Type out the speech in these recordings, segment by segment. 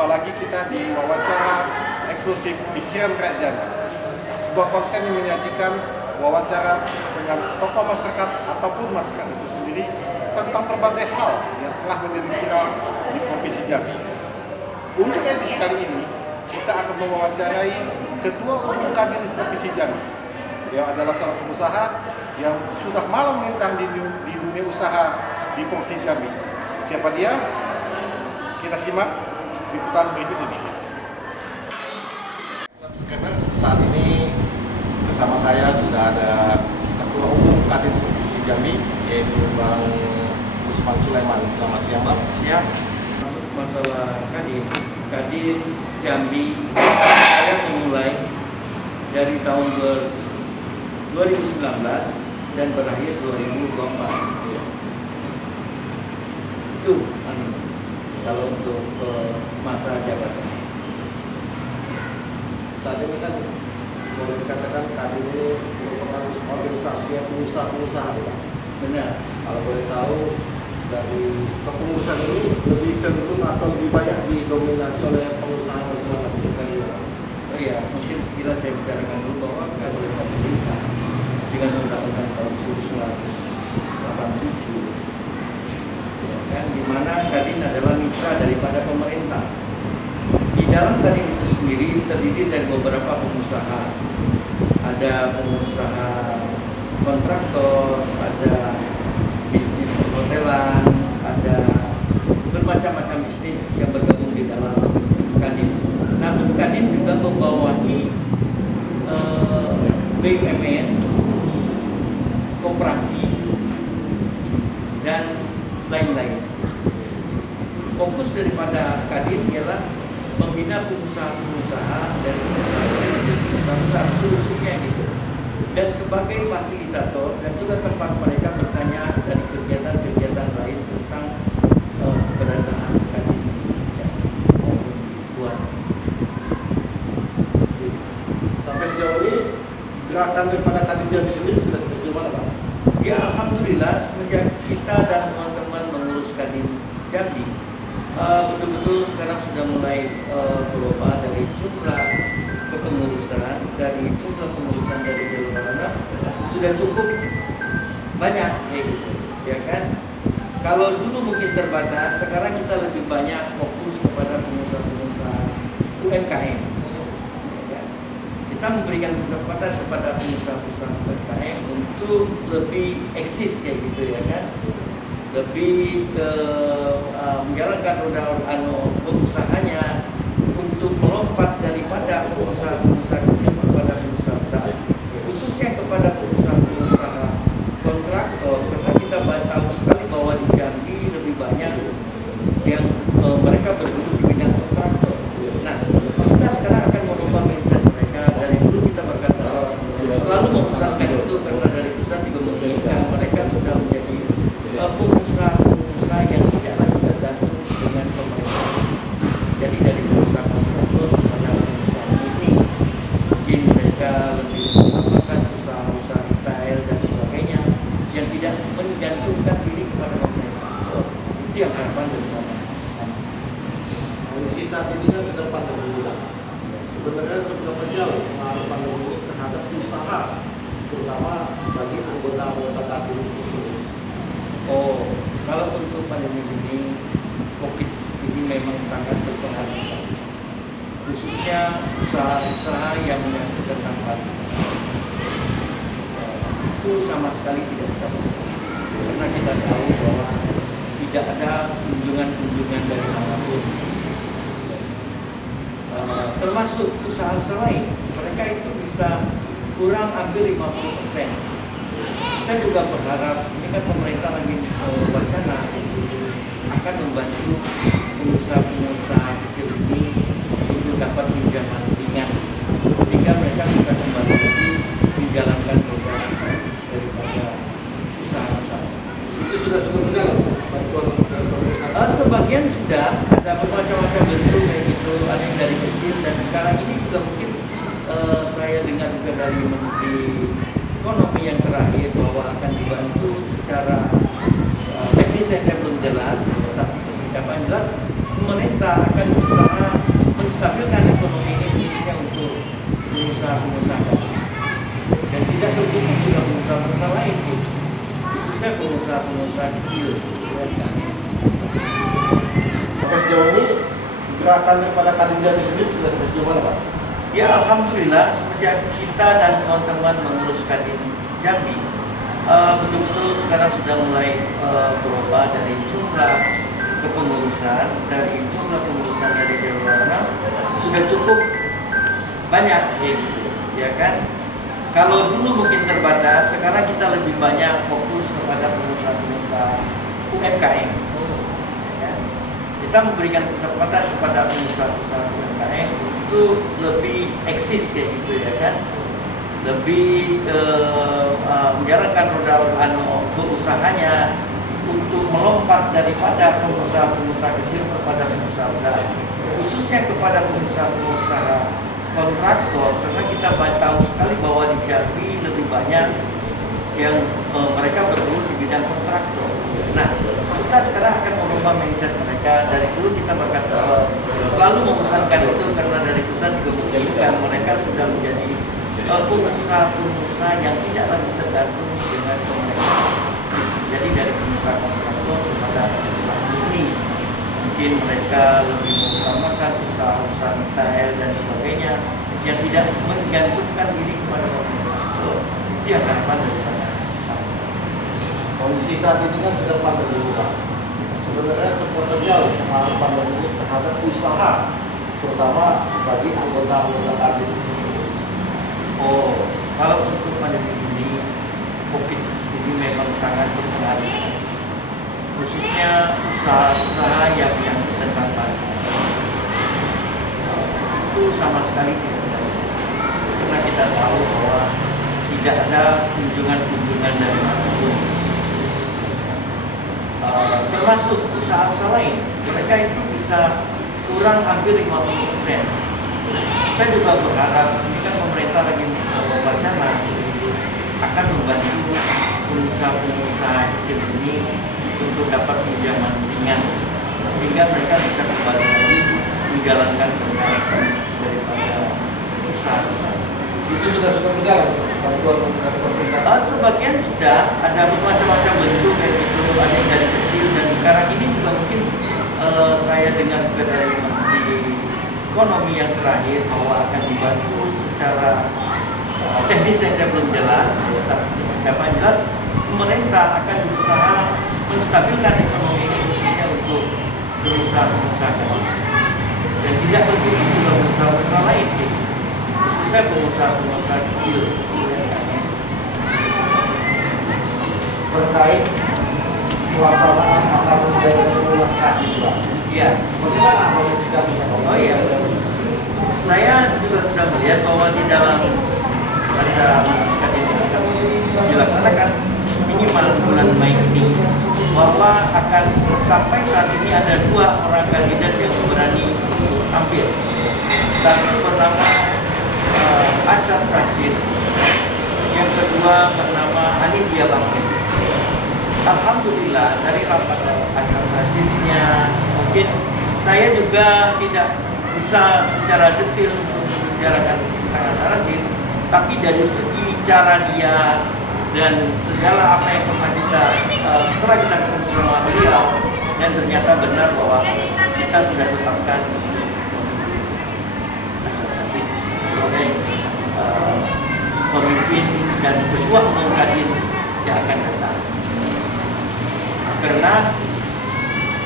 Jumpa lagi kita di wawancara eksklusif Pikiran Rakyat. Sebuah konten yang menyajikan wawancara dengan tokoh masyarakat ataupun masyarakat itu sendiri tentang berbagai hal yang telah menjadi viral di Provinsi Jambi. Untuk edisi kali ini, kita akan mewawancarai Ketua Umum Kadin Provinsi Jambi, yang adalah seorang pengusaha yang sudah malang melintang di dunia usaha di Provinsi Jambi. Siapa dia? Kita simak liputan berikut ini. Subscriber, saat ini bersama saya sudah ada Ketua Umum Kadin Provinsi Jambi, yaitu Bang Usman Sulaiman. Selamat siang, Bang. Ya, masuk masalah Kadin Jambi, saya memulai dari tahun 2019 dan berakhir 2024. Ya. Itu kalau untuk masa jabatan. Saat ini kan boleh dikatakan Kadin ini merupakan organisasi yang pengusaha-pengusaha, Pak. Benar. Kalau boleh tahu, dari kepengurusan ini lebih cenderung atau lebih banyak didominasi oleh pengusaha bagaimana Kadin? Oh iya, mungkin sekilas saya bicarakan dulu bahwa oleh pemerintah dengan undang-undang tahun 1987, kan, di mana Kadin adalah mitra daripada pemerintah. Di dalam Kadin itu sendiri terdiri dari beberapa pengusaha. Ada pengusaha kontraktor, ada bisnis perhotelan, ada bermacam-macam bisnis yang bergabung di dalam Kadin. Nah, Kadin juga membawahi BUMN, koperasi, dan lain-lain. Fokus daripada Kadin ialah membina pengusaha-pengusaha dan pengusaha khususnya gitu, dan sebagai fasilitator dan juga tempat mereka bertanya dari kegiatan-kegiatan lain tentang keberadaan Kadin buat. Sampai sejauh ini gerakan daripada Kadin Jambi sendiri sudah bagaimana, Pak? Ya, alhamdulillah semenjak kita dan teman-teman mengurus Kadin Jambi, betul-betul sekarang sudah mulai berubah dari jumlah kepengurusan, dari jumlah pengurusan dari jalur mana sudah cukup banyak, ya gitu, ya kan? Kalau dulu mungkin terbatas, sekarang kita lebih banyak fokus kepada pengusaha-pengusaha UMKM. Ya kan? Kita memberikan kesempatan kepada pengusaha-pengusaha UMKM untuk lebih eksis, ya gitu, ya kan? Lebih menjalankan roda pengusahanya untuk melompat daripada pengusaha-pengusaha kecil kepada pengusaha besar, khususnya kepada pengusaha-pengusaha kontraktor, karena kita tahu sekali bahwa di Jambi lebih banyak yang mereka bergelut di bidang kontraktor. Nah, kita sekarang akan merubah mindset mereka. Dari dulu kita berkata selalu memesankan itu karena dari pusat juga menginginkan mereka sudah menjadi pengusaha-pengusaha yang tidak lagi tergantung dengan pemerintah. Jadi dari pengusaha kontraktor kepada pengusaha ini, mungkin mereka lebih mengembangkan usaha-usaha retail dan sebagainya yang tidak menggantungkan diri kepada pemerintah. Itu yang harapan dari kami. Kondisi saat ini kan sedang pandemi. Sebenarnya seberapa jauh pengaruh pandemi ini terhadap usaha, terutama bagi anggota-anggota Kadin itu? Oh, kalau untuk pandemi ini, COVID ini memang sangat berpengaruh sekali, khususnya usaha-usaha yang menyangkut tentang pariwisata. Itu sama sekali tidak bisa berjalan, karena kita tahu bahwa tidak ada kunjungan-kunjungan dari manapun. Termasuk usaha-usaha lain, mereka itu bisa kurang hampir 50%. Kita juga berharap, ini kan pemerintah lagi wacana akan membantu pengusaha-pengusaha kecil ini untuk dapat pinjaman ringan, sehingga mereka bisa kembali lagi menjalankan program daripada usaha-usaha. Itu sudah berjalan bantuan dari pemerintah? Sebagian sudah, ada macam-macam bentuk kayak gitu, ada yang dari kecil, dan sekarang ini juga mungkin saya dengar juga dari Menteri Ekonomi yang terakhir bahwa akan dibantu secara teknis, saya belum jelas, tapi seperti apa yang jelas pemerintah akan berusaha menstabilkan ekonomi ini khususnya untuk pengusaha-pengusaha dan tidak tertutup juga pengusaha-pengusaha lain, khususnya pengusaha-pengusaha kecil. Sampai sejauh ini gerakan daripada Kadin Jambi sendiri sudah sejauh mana, Pak? Ya, alhamdulillah semenjak kita dan teman-teman mengurus Kadin Jambi, betul-betul sekarang sudah mulai berubah dari jumlah kepengurusan, dari jumlah pengurusan dari Jawa sudah cukup banyak, ya kan? Kalau dulu mungkin terbatas, sekarang kita lebih banyak fokus kepada pengusaha-pengusaha UMKM. Ya. Kita memberikan kesempatan kepada pengusaha-pengusaha UMKM itu lebih eksis kayak gitu, ya kan? Lebih menjalankan roda usahanya untuk melompat daripada pengusaha-pengusaha kecil kepada pengusaha-pengusaha, khususnya kepada pengusaha-pengusaha kontraktor, karena kita tahu sekali bahwa di Jambi lebih banyak yang mereka bergelut di bidang kontraktor. Nah, kita sekarang akan merubah mindset mereka. Dari dulu kita berkata selalu memesankan itu karena dari pusat juga menginginkan mereka sudah menjadi pengusaha-pengusaha yang tidak lagi tergantung dengan pemerintah. Jadi dari pengusaha kontraktor kepada pengusaha murni, mungkin mereka lebih mengutamakan usaha-usaha retail dan sebagainya yang tidak menggantungkan diri kepada pemerintah. Itu yang harapan daripada Kondisi saat ini kan sedang pandemi, Pak. Sebenarnya sepertinya pengaruh pandemi terhadap usaha, terutama bagi anggota-anggota Kadin. Oh, kalau untuk pandemi ini, COVID ini memang sangat berpengaruh, khususnya usaha-usaha yang tentang bangsa. Itu sama sekali tidak bisa, karena kita tahu bahwa tidak ada kunjungan-kunjungan dari manapun. Termasuk usaha-usaha lain, mereka itu bisa kurang hampir 50%. Kita juga berharap, ini kan pemerintah lagi wacana akan membantu pengusaha-pengusaha kecil ini untuk dapat pinjaman ringan, sehingga mereka bisa kembali lagi menjalankan perjalanan daripada usaha-usaha. Itu sudah berjalan, bantuan pemerintah. Sebagian sudah ada macam-macam bentuk kayak gitu, ada yang dari kecil dan sekarang ini juga mungkin saya dengar juga dari Menteri Ekonomi yang terakhir bahwa akan dibantu secara teknis saya belum jelas, tapi seperti apa yang jelas pemerintah akan berusaha menstabilkan ekonomi ini khususnya untuk pengusaha-pengusaha dan tidak tertutup juga pengusaha-pengusaha lain, khususnya pengusaha-pengusaha kecil. Terkait pelaksanaan akan menjadi lunas Kadin, Pak. Iya. Bagaimana kondisi kami? Oh iya. Saya juga sudah melihat bahwa di dalam pada Kadin yang akan dilaksanakan minimal bulan Mei ini, bahwa akan sampai saat ini ada 2 orang kandidat yang berani tampil. Satu bernama Asyad Rashid, yang kedua bernama Anindya Bangke. Alhamdulillah dari rapat Asyad Rashidnya mungkin saya juga tidak bisa secara detail untuk membicarakan tentang Asyad Rashid, tapi dari segi cara dia dan segala apa yang pernah kita setelah kita ketemu sama beliau dan ternyata benar bahwa kita sudah tetapkan Asyad Rashid sebagai pemimpin dan ketua umum Kadin yang akan datang. Karena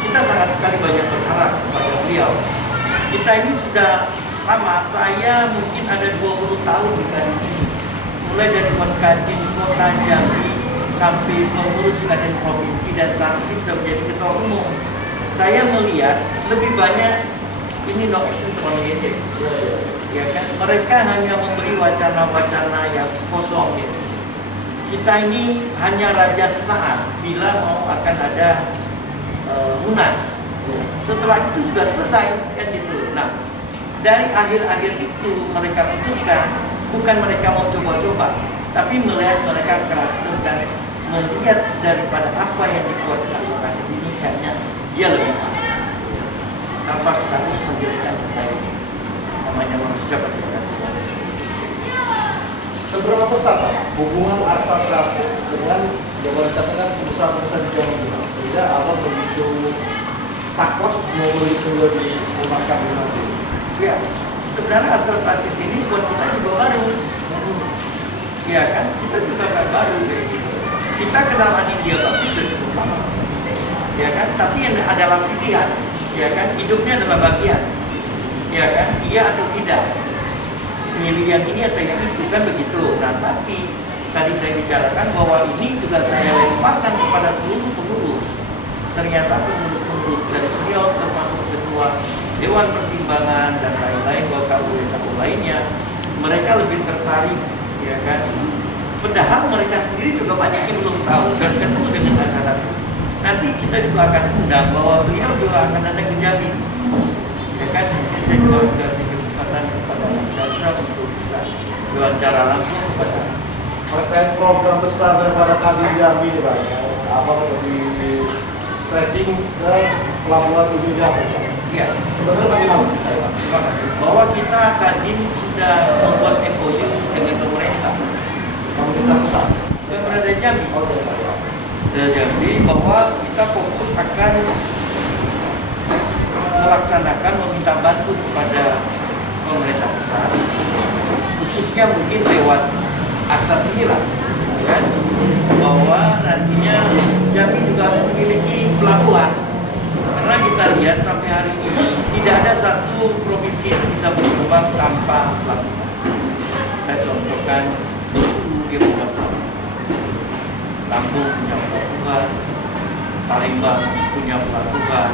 kita sangat sekali banyak berharap kepada beliau. Kita ini sudah lama, saya mungkin ada 20 tahun di Kadin ini. Mulai dari Kadin Kota Jambi sampai pengurus Kadin Provinsi dan saat ini sudah menjadi ketua umum. Saya melihat lebih banyak ini no action terlalu ejek. Ya kan? Mereka hanya memberi wacana-wacana yang kosong gitu. Kita ini hanya raja sesaat bila mau akan ada munas. Setelah itu juga selesai kan gitu. Nah, dari akhir-akhir itu mereka putuskan bukan mereka mau coba-coba, tapi melihat mereka karakter dan melihat daripada apa yang dibuat Asyad ini kayaknya dia lebih pas. Tanpa harus menjadikan kita ini. namanya manusia pasti akan berubah. Seberapa besar Pak, hubungan Arsa Trust dengan yang boleh dikatakan pengusaha-pengusaha di Jawa Tengah? Sehingga Abang begitu sakot mau begitu di memasang nanti. Ya, sebenarnya asal klasik ini buat kita juga baru. Ya kan, kita juga nggak baru kayak gitu. Kita kenal Anindya Bakti sudah cukup lama. Ya kan, tapi yang adalah pilihan. Ya kan, hidupnya adalah bagian. Ya kan, iya atau tidak. Milih yang ini atau yang itu kan begitu. Nah, tapi tadi saya bicarakan bahwa ini juga saya lemparkan kepada seluruh pengurus. Ternyata pengurus dari senior termasuk ketua Dewan Pertimbangan dan lain-lain, WKU lainnya, mereka lebih tertarik, ya kan. Padahal mereka sendiri juga banyak yang belum tahu dan ketemu dengan masyarakat. Nanti kita juga akan undang bahwa beliau juga akan datang ke Jambi, ya kan. Saya juga kasih kesempatan kepada Chandra untuk bisa wawancara langsung kepada terkait program besar daripada Kadin Jambi ini Pak, Abang lebih stretching ke pelabuhan Ujung Jambi. ya. Sebenarnya bagaimana? Terima kasih. Bahwa kita Kadin sudah membuat MOU dengan pemerintah. Pemerintah pusat. Pemerintah Jambi. Oke. Jambi bahwa kita fokus akan melaksanakan meminta bantu kepada pemerintah pusat, khususnya mungkin lewat asap inilah, kan? Bahwa nantinya Jambi juga harus memiliki pelabuhan. Karena kita lihat sampai hari ini tidak ada satu provinsi yang bisa berkembang tanpa pelabuhan. Kita contohkan Bengkulu dia punya pelabuhan, Lampung punya pelabuhan, Palembang punya pelabuhan,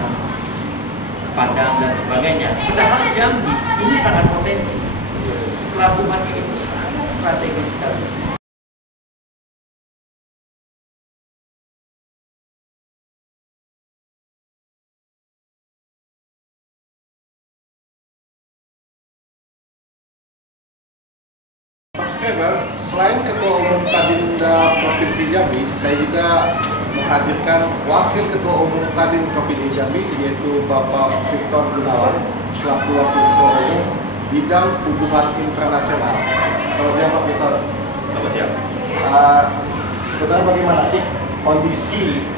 Padang dan sebagainya. Padahal Jambi ini sangat potensi. Pelabuhan ini itu sangat strategis sekali. Subscriber, selain Ketua Umum Kadinda Provinsi Jambi, saya juga menghadirkan Wakil Ketua Umum Kadin Provinsi Jambi, yaitu Bapak Victor Gunawan, selaku Wakil Ketua Umum Bidang Hubungan Internasional. Selamat siang Pak Victor. Selamat siang. Sebenarnya bagaimana sih kondisi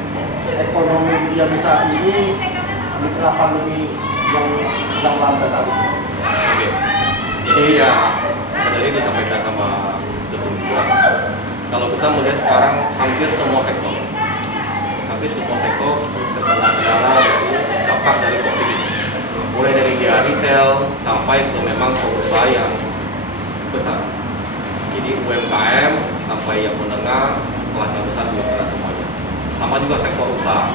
ekonomi di Jambi saat ini di tengah pandemi yang sedang melanda saat ini? Oke. Jadi ya sebenarnya disampaikan sama ketua. Kalau kita melihat sekarang hampir semua sektor terkena kendala yaitu dampak dari COVID ini. Mulai dari dia retail sampai ke memang pengusaha yang besar. Jadi UMKM sampai yang menengah, kelas yang besar juga kena semuanya. Sama juga sektor usaha.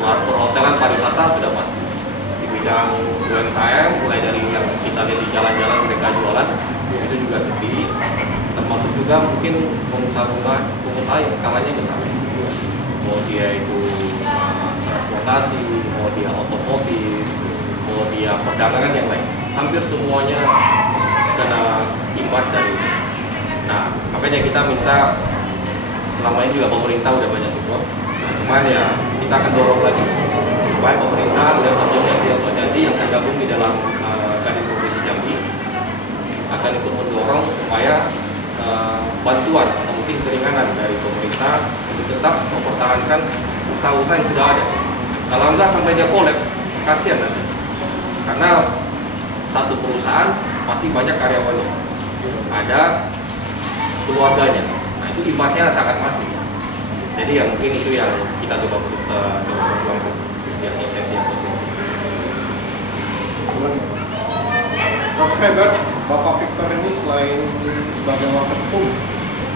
Perhotelan pariwisata sudah pasti. Di bidang UMKM, mulai dari yang kita lihat di jalan-jalan mereka jualan, itu juga sepi. Termasuk juga mungkin pengusaha yang skalanya besar. Mau dia itu transportasi, mau dia otomotif, mau dia perdagangan yang lain. Hampir semuanya kena imbas dari ini. Nah, makanya kita minta, selama ini juga pemerintah udah banyak support. Nah, cuman ya kita akan dorong lagi supaya pemerintah dan asosiasi-asosiasi yang tergabung di dalam Kadin Provinsi Jambi akan ikut mendorong supaya bantuan atau mungkin keringanan dari pemerintah untuk tetap mempertahankan usaha-usaha yang sudah ada. Kalau enggak sampai dia kolaps, kasihan nanti. Karena satu perusahaan pasti banyak karyawannya, ada keluarganya. Nah itu imbasnya sangat masif. Jadi ya mungkin itu yang kita coba perjuangkan di asosiasi-asosiasi. Subscriber, Bapak Victor ini selain sebagai wakil ketum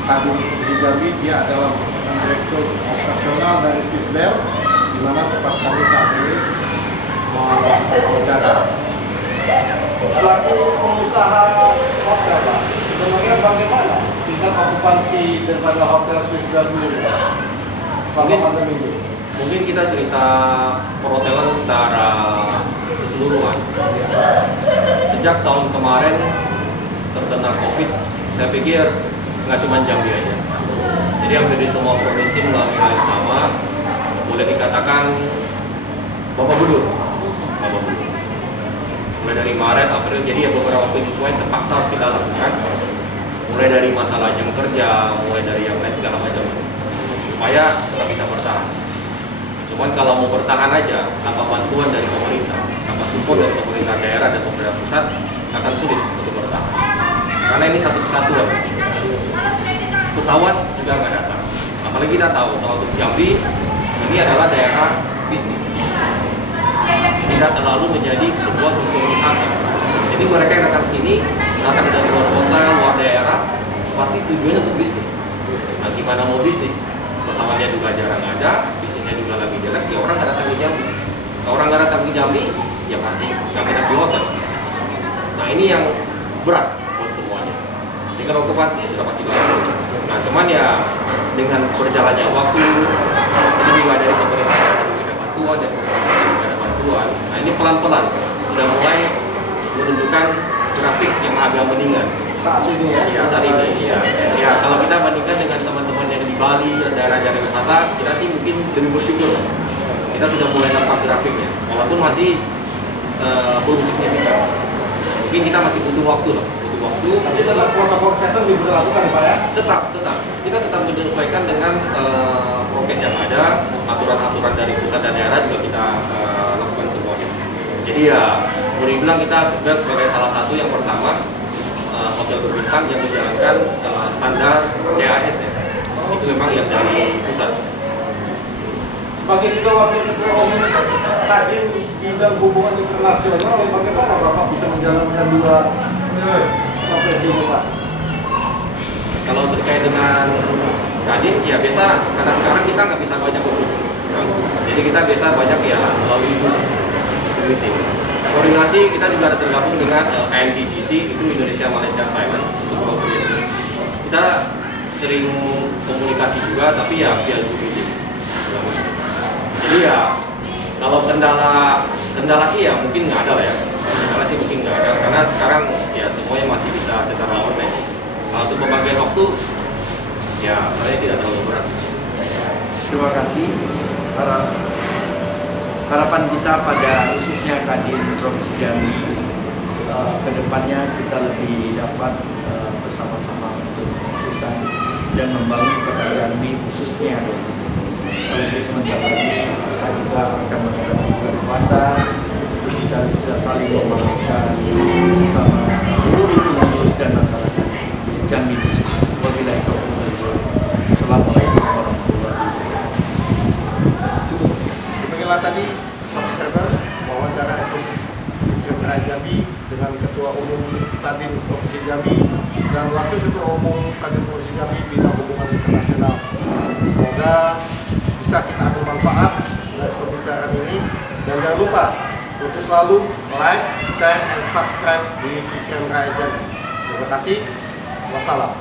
Kadin Provinsi Jambi, dia adalah direktur operasional dari Fisbel, di mana tempat kami saat ini wawancara. Selaku pengusaha hotel, Pak, sebenarnya bagaimana tingkat okupansi daripada hotel Fisbel sendiri selama pandemi ini? Mungkin kita cerita perhotelan secara keseluruhan. Sejak tahun kemarin terkena COVID, saya pikir nggak cuma Jambi aja. Jadi hampir di semua provinsi mengalami hal yang sama. Boleh dikatakan Bapak Budur. mulai dari Maret, April, jadi ya beberapa penyesuaian terpaksa harus kita lakukan, mulai dari masalah jam kerja, mulai dari yang lain segala macam, supaya kita bisa bertahan. Cuman kalau mau bertahan aja, tanpa bantuan dari pemerintah, tanpa support dari pemerintah daerah dan pemerintah pusat, akan sulit untuk bertahan. Karena ini satu kesatuan. Pesawat juga nggak datang. Apalagi kita tahu kalau untuk Jambi ini adalah daerah bisnis. Tidak terlalu menjadi sebuah tujuan wisata. Jadi mereka yang datang sini, datang dari luar kota, luar daerah, pasti tujuannya untuk bisnis. Nah, gimana mau bisnis? Pesawatnya juga jarang ada, bisnisnya juga lagi jarang, ya orang nggak datang ke Jambi. Kalau orang nggak datang ke Jambi, ya pasti nggak nginep di hotel. Nah, ini yang berat buat semuanya. Dengan okupansi sudah pasti bagus. Nah, cuman ya dengan berjalannya waktu, ini juga dari pemerintah ada bantuan, dan ada bantuan. Nah, ini pelan-pelan sudah mulai menunjukkan grafik yang agak meningkat. Saat ini ya? Ya, saat ini. Ya. Ya, kalau kita bandingkan dengan teman-teman yang di Bali, daerah-daerah wisata, kita sih mungkin lebih bersyukur. Kita sudah mulai nampak grafiknya, walaupun masih belum signifikan. Mungkin kita masih butuh waktu lah. Tapi tetap protokol kesehatan diberlakukan Pak ya? Tetap. Kita tetap menyesuaikan dengan prokes yang ada, aturan-aturan dari pusat dan daerah juga kita lakukan semuanya. Jadi ya, boleh bilang kita sudah sebagai salah satu yang pertama hotel berbintang yang menjalankan standar CAS ya. Itu memang yang dari pusat. Sebagai juga wakil ketua umum Kadin bidang hubungan internasional, bagaimana Bapak bisa menjalankan dua profesi ini Pak? Kalau terkait dengan Kadin, ya biasa karena sekarang kita nggak bisa banyak berkunjung. Jadi kita biasa banyak ya melalui meeting. Koordinasi kita juga ada tergabung dengan IMDGT, itu Indonesia, Malaysia, Thailand untuk koordinasi. Kita sering komunikasi juga, tapi ya via Zoom meeting. Jadi ya kalau kendala sih ya mungkin nggak ada lah ya. Kendala sih mungkin nggak ada karena sekarang ya semuanya masih bisa secara online. Kalau untuk pembagian waktu ya saya tidak terlalu berat. Terima kasih. Harapan kita pada khususnya Kadin Provinsi Jambi kedepannya kita lebih dapat bersama-sama untuk melakukan dan membangun kota Jambi khususnya. Oleh sementara ini kita juga akan melakukan bulan puasa untuk kita bisa saling memaafkan bersama seluruh pengurus dan masyarakat Jambi khusus. Wabillahi taufiq wal hidayah. Assalamualaikum warahmatullahi wabarakatuh. Demikianlah tadi subscriber wawancara eksklusif Jember Jambi dengan Ketua Umum Kadin Provinsi Jambi dan Wakil Ketua Umum Kadin Provinsi Jambi bidang hubungan internasional. Semoga bisa kita ambil manfaat dari pembicaraan ini dan jangan lupa untuk selalu like, share, dan subscribe di Pikiran Raya Jambi. Terima kasih. Wassalam.